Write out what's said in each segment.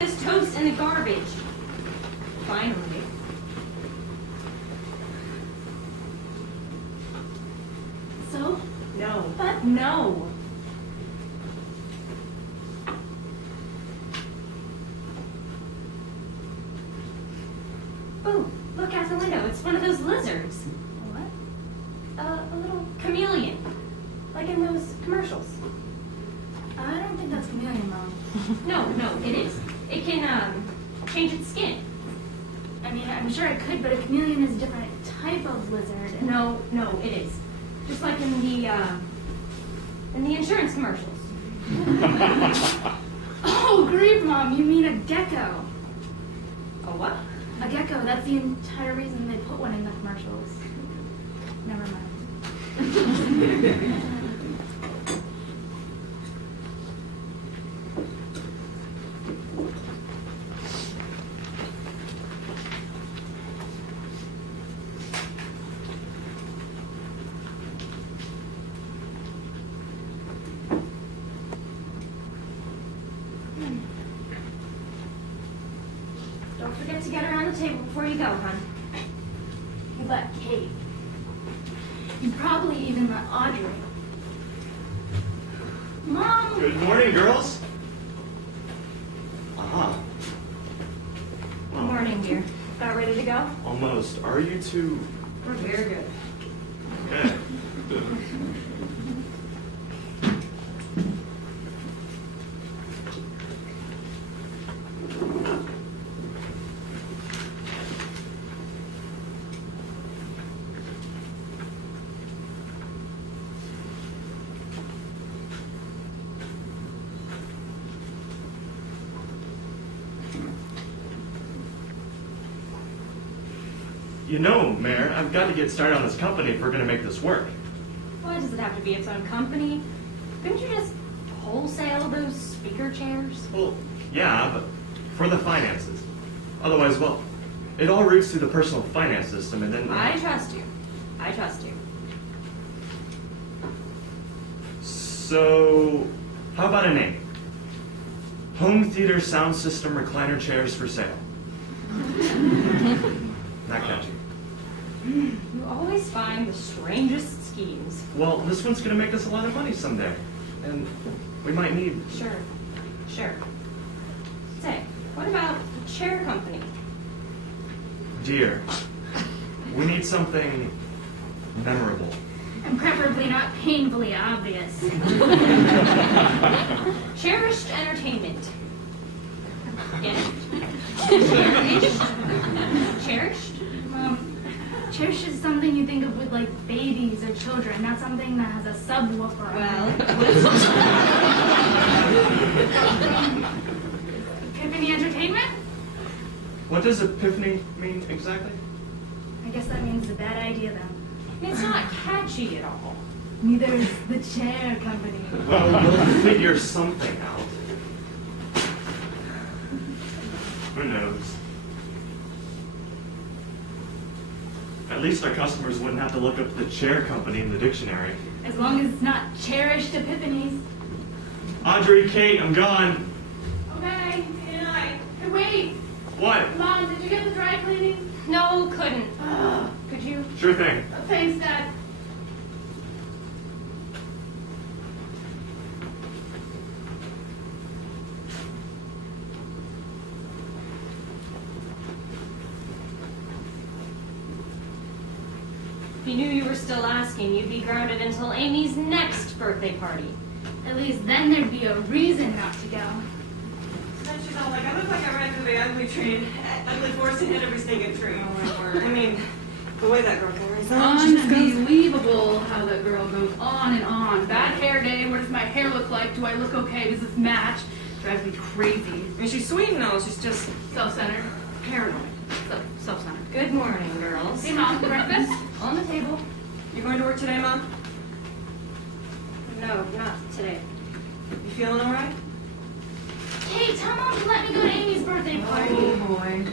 This toast in the garbage. Finally. So? No. But no. Oh, look out the window. It's one of those lizards. What? A little chameleon. Like in those commercials. I don't think that's chameleon, Mom. No, it is. It can, change its skin. I mean, I'm sure it could, but a chameleon is a different type of lizard. And No, it is. Just like in the insurance commercials. Oh, great, Mom. You mean a gecko. A what? A gecko. That's the entire reason they put one in the commercials. Never mind. Don't forget to get around the table before you go, hon. You let Kate. You probably even let Audrey. Mom! Good morning, girls. Good morning, dear. About ready to go? Almost. Are you two? We're very good. Okay. You know, Mayor, I've got to get started on this company if we're going to make this work. Why does it have to be its own company? Couldn't you just wholesale those speaker chairs? Well, yeah, but for the finances. Otherwise, well, it all routes through the personal finance system and then... I trust you. I trust you. So, how about a name? Home Theater Sound System Recliner Chairs for Sale. Not catchy. You always find the strangest schemes. Well, this one's going to make us a lot of money someday. And we might need... Sure. Say, what about the chair company? Dear, we need something memorable. And preferably not painfully obvious. Cherished entertainment. Get it? Cherished? Cherished is something you think of with, like, babies or children, not something that has a subwoofer. Well, Epiphany Entertainment? What does epiphany mean exactly? I guess that means a bad idea, then. it's not catchy at all. Neither is the chair company. Well, we'll figure something out. Who knows? At least our customers wouldn't have to look up the chair company in the dictionary. As long as it's not cherished epiphanies. Audrey, Kate, I'm gone. Okay. Good night. Hey, wait. What? Mom, did you get the dry cleaning? No, couldn't. Could you? Sure thing. Thanks, Dad. If you knew you were still asking, you'd be grounded until Amy's next birthday party. At least then there'd be a reason not to go. Then she's all like, I look like I ran through the ugly train, ugly force and hit every stinking tree. Oh my word. I mean, the way that girl carries on. Unbelievable how that girl goes on and on. Bad hair day, what does my hair look like? Do I look okay? Does this match? Drives me crazy. I mean, she's sweet and all, she's just Self-centered. Paranoid. Self-centered. Good morning, girls. Hey, Mom, breakfast? On the table. You going to work today, Mom? No, not today. You feeling all right? Hey, tell Mom to let me go to Amy's birthday party. Oh, boy.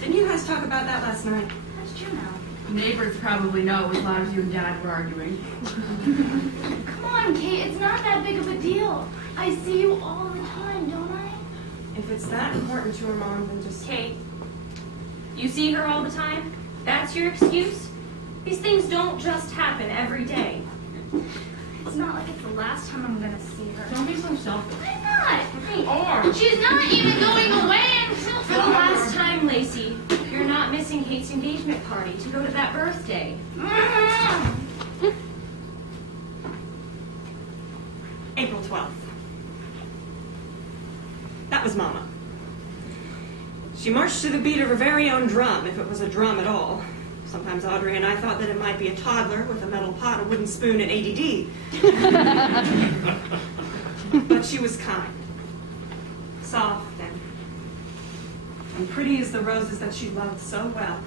Didn't you guys talk about that last night? That's true now. Neighbors probably know as loud as you and Dad were arguing. Come on, Kate, it's not that big of a deal. I see you all the time, don't I? If it's that important to her, Mom, then just... Kate, you see her all the time? That's your excuse? These things don't just happen every day. It's not like it's the last time I'm gonna see her. Don't be so selfish. I'm not. They are. She's not even going away until For the last time, Lacey, you're not missing Kate's engagement party to go to that birthday. April 12th. That was Mama. She marched to the beat of her very own drum, if it was a drum at all. Sometimes Audrey and I thought that it might be a toddler with a metal pot, a wooden spoon, and ADD. But she was kind, soft, and pretty as the roses that she loved so well.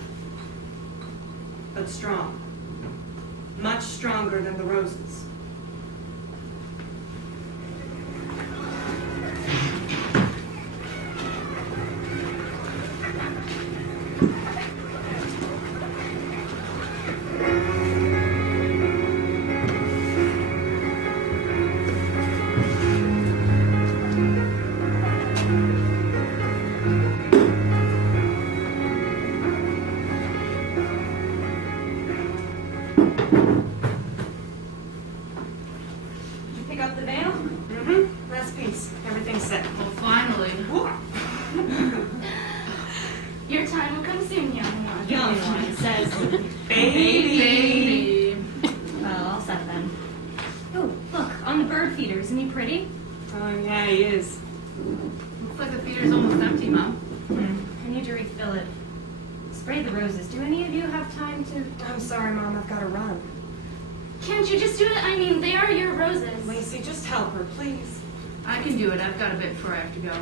But strong. Much stronger than the roses. Your time will come soon, young one. Young one says, Baby. Well, all set then. Oh, look, on the bird feeder. Isn't he pretty? Oh, yeah, he is. Looks like the feeder's almost empty, Mom. I need to refill it. Spray the roses. Do any of you have time to... I'm sorry, Mom, I've got to run. Can't you just do it? I mean, they are your roses. Lacey, just help her, please. I can do it. I've got a bit before I have to go.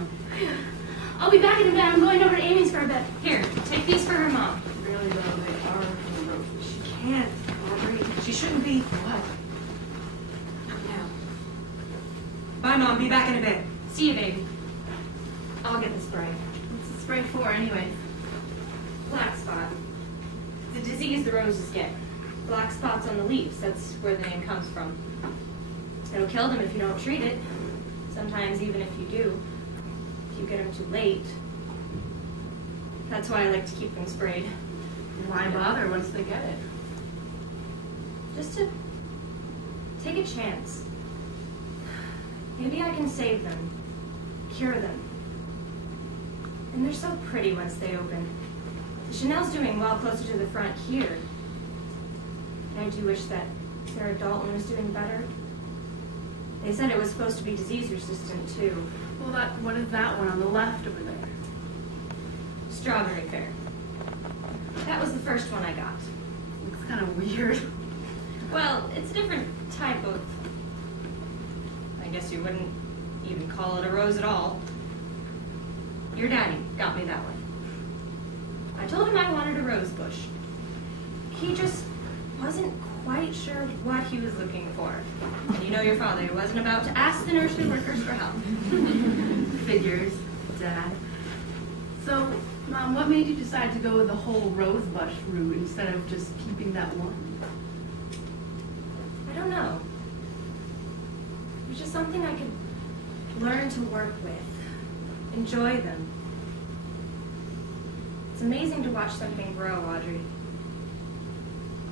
I'll be back in a bit. I'm going over to Amy's for a bit. Here, take these for her mom. Really, though, they are her roses. She can't, Audrey. She shouldn't be. What? Not now. Bye, Mom. Be back in a bit. See you, baby. I'll get the spray. What's the spray for, anyways? Black spot. The disease the roses get. Black spots on the leaves. That's where the name comes from. It'll kill them if you don't treat it. Sometimes even if you do. If you get them too late. That's why I like to keep them sprayed. Why bother once they get it? Just to take a chance. Maybe I can save them. Cure them. And they're so pretty once they open. The Chanel's doing well closer to the front here. And I do wish that their adult one was doing better. They said it was supposed to be disease resistant too. Well, what is that one on the left over there? Strawberry fair. That was the first one I got. Looks kind of weird. Well, it's a different type of... I guess you wouldn't even call it a rose at all. Your daddy got me that one. I told him I wanted a rose bush. He just wasn't quite sure what he was looking for. And you know your father wasn't about to ask the nursery workers for help. Figures, Dad. So, Mom, what made you decide to go with the whole rose bush route instead of just keeping that one? I don't know. It was just something I could learn to work with. Enjoy them. It's amazing to watch something grow, Audrey.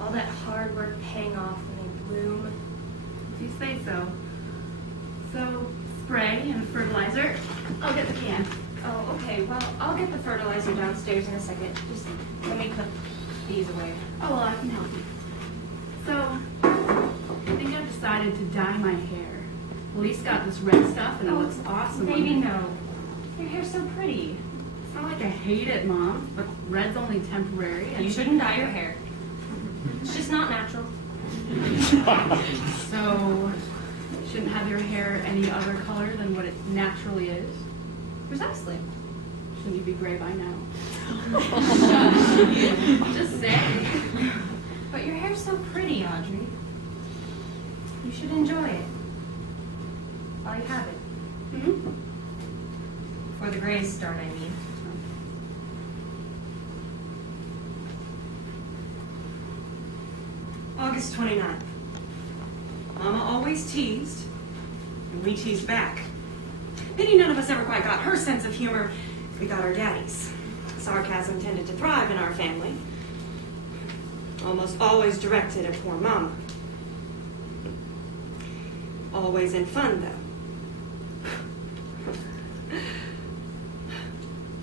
All that hard work paying off when they bloom. If you say so. So, spray and fertilizer. I'll get the can. Oh, okay. Well, I'll get the fertilizer downstairs in a second. Just let me put these away. Oh, well, I can help you. So, I think I've decided to dye my hair. Elise got this red stuff and it looks awesome. Maybe no. Your hair's so pretty. It's not like I hate it, Mom, but red's only temporary. And You shouldn't dye your hair. It's just not natural. So, you shouldn't have your hair any other color than what it naturally is? Precisely. Shouldn't you be gray by now? Just saying. But your hair's so pretty, Audrey. You should enjoy it. While you have it. Hmm? Before the grays start, I mean. August 29th. Mama always teased, and we teased back. Pity none of us ever quite got her sense of humor. We got our daddy's. Sarcasm tended to thrive in our family. Almost always directed at poor Mama. Always in fun, though.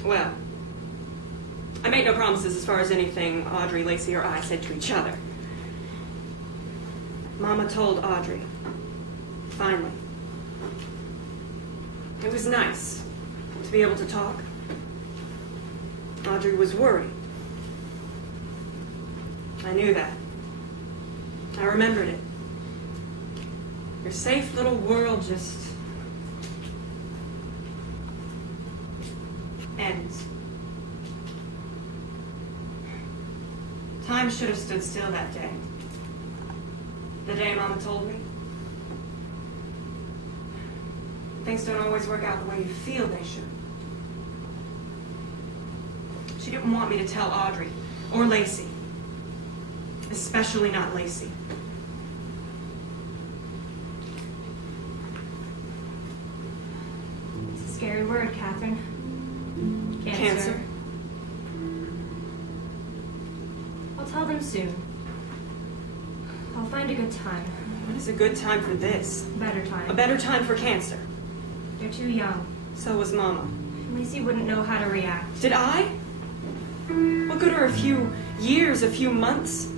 Well, I made no promises as far as anything Audrey, Lacey, or I said to each other. Mama told Audrey. Finally. It was nice to be able to talk. Audrey was worried. I knew that. I remembered it. Your safe little world just ends. Time should have stood still that day. The day Mama told me. Things don't always work out the way you feel they should. She didn't want me to tell Audrey or Lacey. Especially not Lacey. It's a scary word, Catherine. Cancer. I'll tell them soon. I'll find a good time. What is a good time for this? A better time. A better time for cancer. You're too young. So was Mama. Lacey wouldn't know how to react. Did I? What good are a few years, a few months,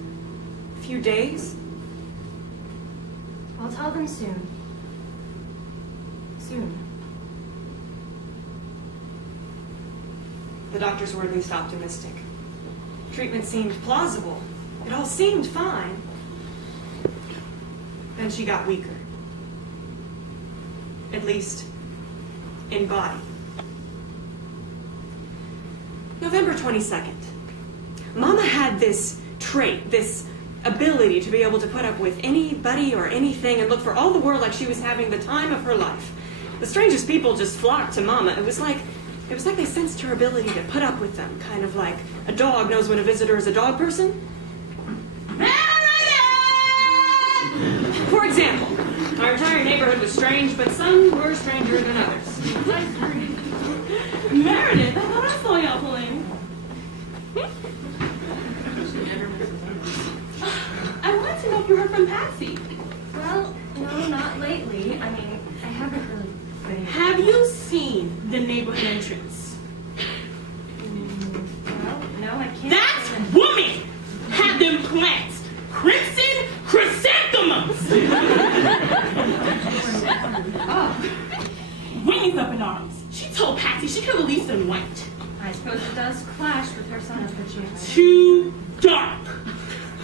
a few days? I'll tell them soon. Soon. The doctors were at least optimistic. Treatment seemed plausible. It all seemed fine. Then she got weaker. At least, in body. November 22nd. Mama had this trait, this ability to be able to put up with anybody or anything and look for all the world like she was having the time of her life. The strangest people just flocked to Mama. It was like they sensed her ability to put up with them, kind of like a dog knows when a visitor is a dog person. For example, our entire neighborhood was strange, but some were stranger than others. Meredith, I thought I saw y'all playing. I wanted to know if you heard from Patsy. Well, no, not lately. I mean, I haven't really been... Have you seen the neighborhood entrance? Well, no, I can't... That woman had them plants. Crimson chrysanthemums! Wings up in arms. She told Patsy she could release them white. I suppose it does clash with her son, unfortunately. Too dark.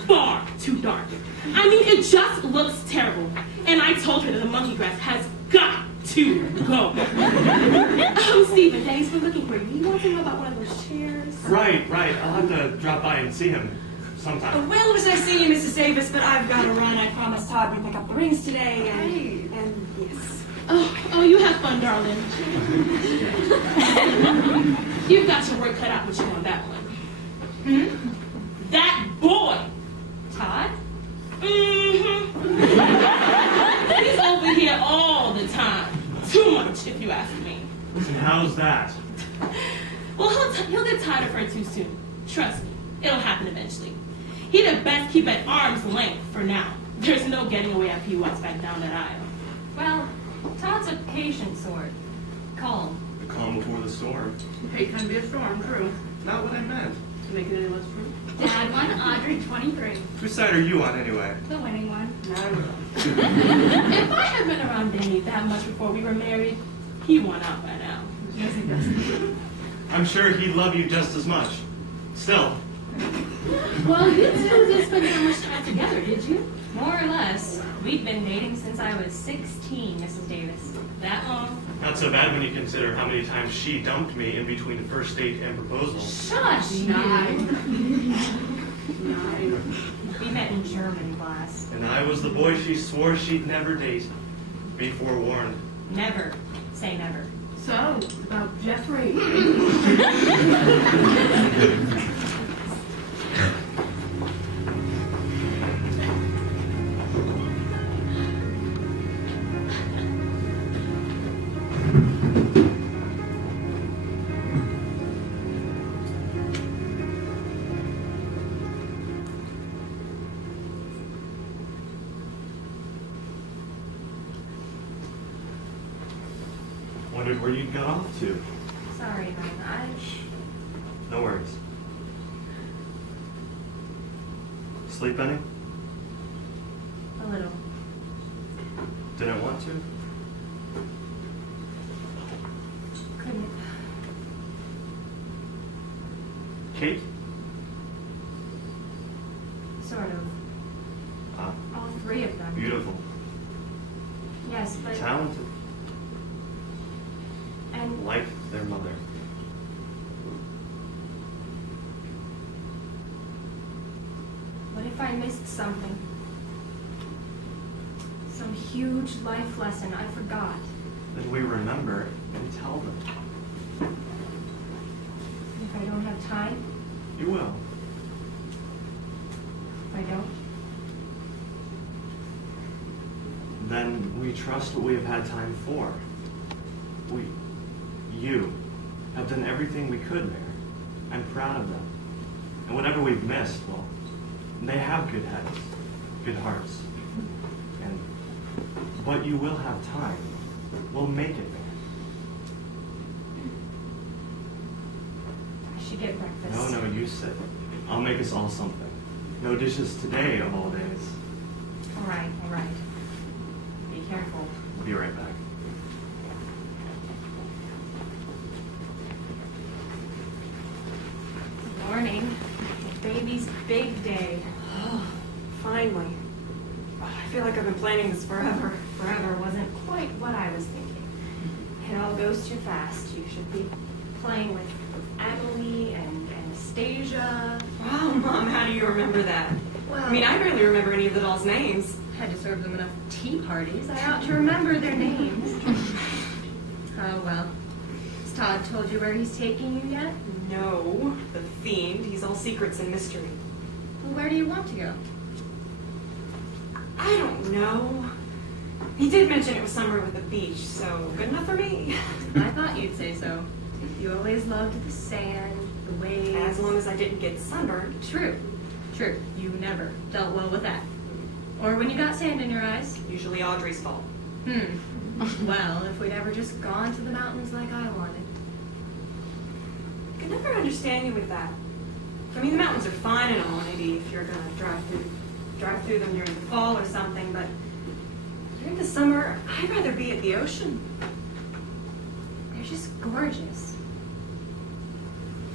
Far too dark. I mean, it just looks terrible. And I told her that the monkey grass has got to go. Oh, Stephen, thanks for looking for you. You want to know about one of those chairs? Right. I'll have to drop by and see him sometime. Well, as I see you, Mrs. Davis, but I've got to run. I promised Todd we'd pick up the rings today, and yes. Oh, you have fun, darling. You've got your work cut out with you on that one. That boy! Todd? He's over here all the time. Too much, if you ask me. And how's that? Well, he'll get tired of her too soon. Trust me, it'll happen eventually. He'd have best keep at arm's length for now. There's no getting away after he walks back down that aisle. Well, Todd's a patient sort. Calm. The calm before the storm. Hate can be a storm, true. Not what I meant. To make it any less true. Dad won, Audrey 23. Whose side are you on anyway? The winning one. If I had been around Danny that much before we were married, he won out by now. Yes, it does. I'm sure he'd love you just as much. Still. Well, you two didn't spend that much time together, did you? More or less. We've been dating since I was 16, Mrs. Davis. That long? Not so bad when you consider how many times she dumped me in between the first date and proposal. Shush! Nine. We met in German class. And I was the boy she swore she'd never date. Be forewarned. Never. Say never. So, about Jeffrey. where you got off to. Sorry, hon. No worries. Sleep any? A little. Didn't want to? Couldn't. Kate? Sort of. Ah, All three of them. beautiful. Yes, but... Talented. And... Like their mother. What if I missed something? Some huge life lesson I forgot. Then we remember and tell them. If I don't have time, You will. if I don't, Then we trust what we have had time for. You, have done everything we could, Mary. I'm proud of them. And whatever we've missed, well, they have good heads, good hearts. And but you will have time. We'll make it, Mary. I should get breakfast. No, you sit. I'll make us all something. No dishes today of all days. All right. Be careful. I'll be right back. Morning. Baby's big day. Oh, finally. I feel like I've been planning this forever. Forever wasn't quite what I was thinking. It all goes too fast. You should be playing with Emily and Anastasia. Wow, Mom, how do you remember that? Well, I mean, I barely remember any of the dolls' names. had to serve them enough tea parties. I ought to remember their names. Oh, well. Has Todd told you where he's taking you yet? No, the fiend. He's all secrets and mystery. Well, where do you want to go? I don't know. He did mention it was somewhere with a beach, so good enough for me. I thought you'd say so. You always loved the sand, the waves. As long as I didn't get sunburned. True. You never dealt well with that. Or when you got sand in your eyes. Usually Audrey's fault. Well, if we'd ever just gone to the mountains like I wanted. I could never understand you with that. I mean, the mountains are fine and all, maybe if you're gonna drive through them during the fall or something, but during the summer, I'd rather be at the ocean. They're just gorgeous.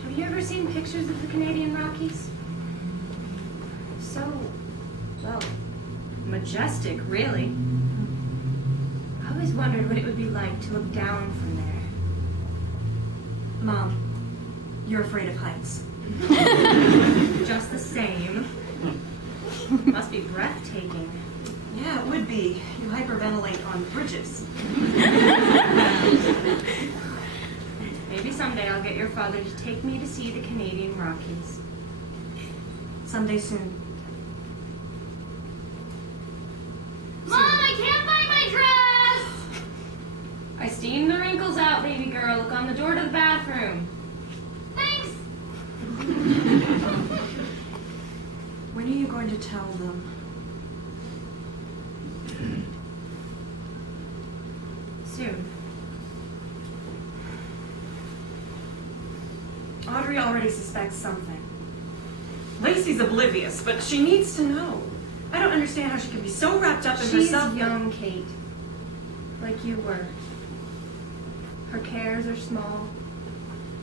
Have you ever seen pictures of the Canadian Rockies? So, well, majestic, really. I always wondered what it would be like to look down from there. Mom, you're afraid of heights. Just the same. Must be breathtaking. Yeah, it would be. You hyperventilate on bridges. Maybe someday I'll get your father to take me to see the Canadian Rockies. Someday soon. Mom, I can't find my dress! I steamed the wrinkles out, baby girl. Look on the door to the bathroom. Thanks! When are you going to tell them? Soon. Audrey already suspects something. Lacey's oblivious, but she needs to know. I don't understand how she can be so wrapped up in She's herself. young, Kate. Like you were. Her cares are small.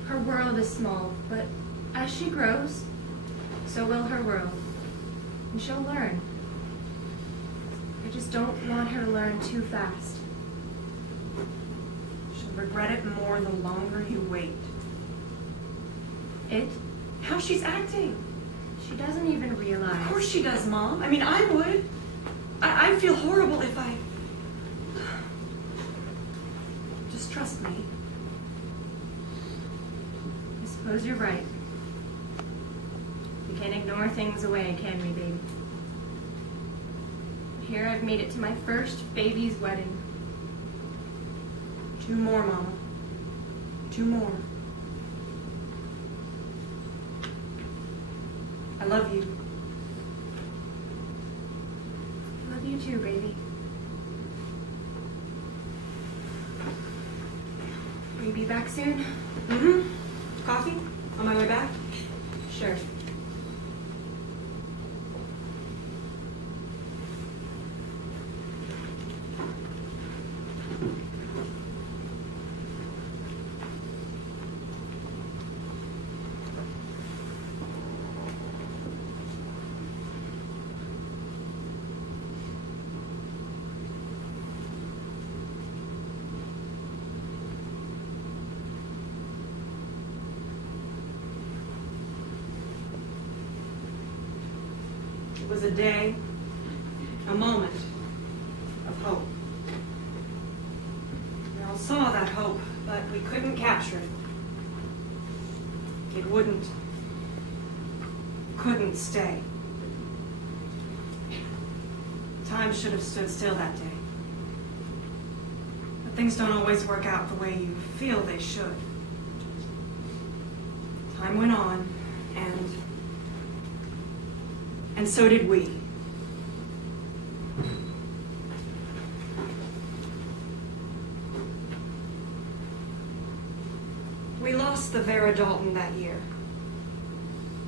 Her world is small, but as she grows, so will her world. And she'll learn. I just don't want her to learn too fast. She'll regret it more the longer you wait. It? How she's acting. She doesn't even realize. Of course she does, Mom. I mean, I would. I'd feel horrible if I... Just trust me. I suppose you're right. We can't ignore things away, can we, baby? But here I've made it to my first baby's wedding. 2 more, Mama. 2 more. I love you. I love you too, baby. back soon? Mm-hmm. Coffee? On my way back? Sure. It was a day, a moment of hope. We all saw that hope, but we couldn't capture it. It couldn't stay. Time should have stood still that day. But things don't always work out the way you feel they should. Time went on, and so did we. We lost the Vera Dalton that year,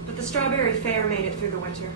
but the Strawberry Fair made it through the winter.